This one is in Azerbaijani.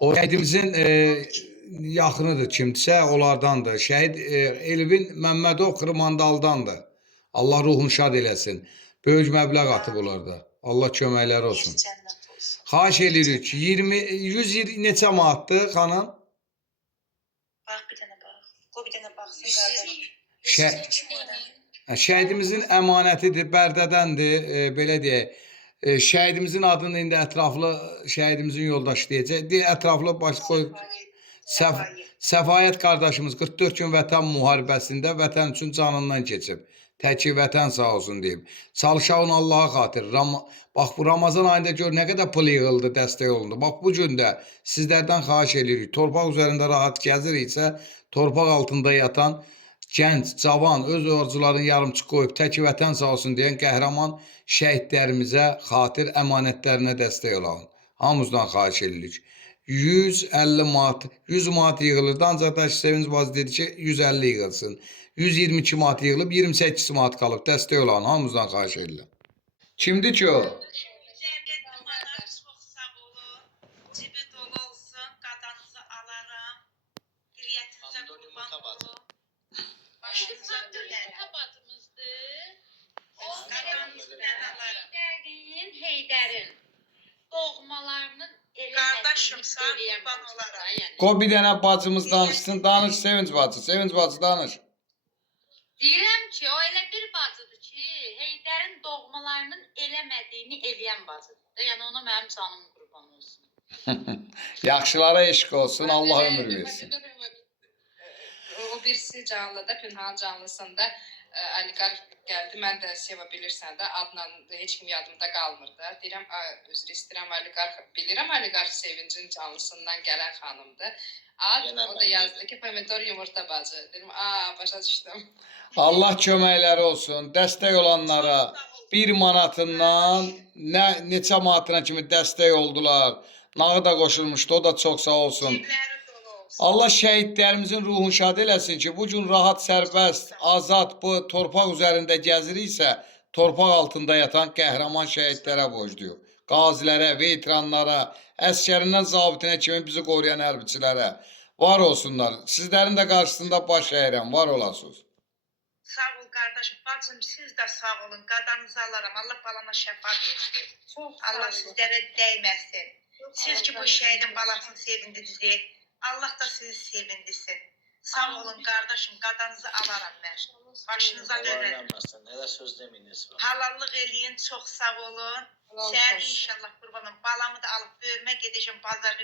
O şəhidimizin yaxınıdır kimdirsə, onlardandır. Şəhid Elvin Məmmədov Xırmandaldandır. Allah ruhunu şad eləsin. Böyük məbləğ atıb onlarda. Allah köməkləri olsun. Xahiş edirik. 120 neçə manatdır xanım? Bax bir dənə bax. Qoy bir dənə baxsın qardaş. Şəhidimizin əmanətidir, Bərdədəndir, belə deyək. Şəhidimizin adını indi ətraflı şəhidimizin yoldaşı deyəcək. Ətraflı baş qoyub Səfayət qardaşımız 44 gün vətən müharibəsində vətən üçün canından keçib. Təki vətən sağ olsun deyib. Çalışağın Allaha xatir. Bax bu Ramazan ayında gör nə qədər pul yığıldı, dəstək olundu. Bax bu gün də sizlərdən xahiş edirik. Torpaq üzərində rahat gəziriksə, torpaq altında yatan gənc, cavan, öz orduların yarımçıq qoyub təki vətən sağ olsun deyən qəhrəman şəhidlərimizə xatir əmanətlərinə dəstək olalım. Hamımızdan xahiş edirik. 150 manat, 100 manat yığılırdı, ancaq da Sevinç bacı dedi ki 150 yığılsın. 122 manat yığılıb, 28 manat qalıb, dəstək olan hamımızdan xahiş edirəm. Kimdir ki o? Çox sağ olun. Cibi dolu olsun, qadanızı alaram. Qiriyyətinizə qurban olun. Başınıza dönərəm. Qadanızı mən alaram. Heydərin doğmalarının Qardaşım, sağ qurban olaram. Qoy bir dənə bacımız danışsın. Danış Sevinç bacı. Sevinç bacı danış. Deyirəm ki, o elə bir bacıdır ki, Heydərin doğmalarının eləmədiyini eləyən bacıdır. Yəni ona mənim canım qurban olsun. Yaxşılara eşq olsun. Allah ömür versin. O birisi canlıda, Pünhan canlısında oliqarx gəldi. Mən də seva bilirsən də, adla heç kim yadımda qalmır da. Deyirəm, üzr istəyirəm, oliqarx bilirəm, oliqarx Sevincin canlısından gələn xanımdır. O da yazdı ki, pomidor yumurta bacı. Dedim, başa düşdüm. Allah köməkləri olsun. Dəstək olanlara 1 manatından neçə manatına kimi dəstək oldular. Nağı da qoşulmuşdu. O da çox sağ olsun. Cibləri dolu olsun. Allah şəhidlərimizin ruhunu şad eləsin ki, bu gün rahat, sərbəst, azad bu torpaq üzərində gəziriksə, torpaq altında yatan qəhrəman şəhidlərə borcluyuq. Qazilərə, veteranlara, əskərindən zabitinə kimi bizi qoruyan hərbiçilərə var olsunlar. Sizlərin də qarşısında baş əyirəm, var olasınız. Sağ ol qardaşım, bacım siz də sağ olun. Qadanızı alaram. Allah balana şəfa versin. Allah sizlərə dəyməsin. Siz ki bu şəhidin balasını sevindirdiniz. Allah da sizi sevindirsin. Sağ olun qardaşım, qadanızı alaram mən. Başınıza dönərəm. Nələ söz deməyiniz var. Halallıq eləyin, çox sağ olun. Səhər inşallah qurbanım. Balamı da alıb böyürmə gedəcəm bazar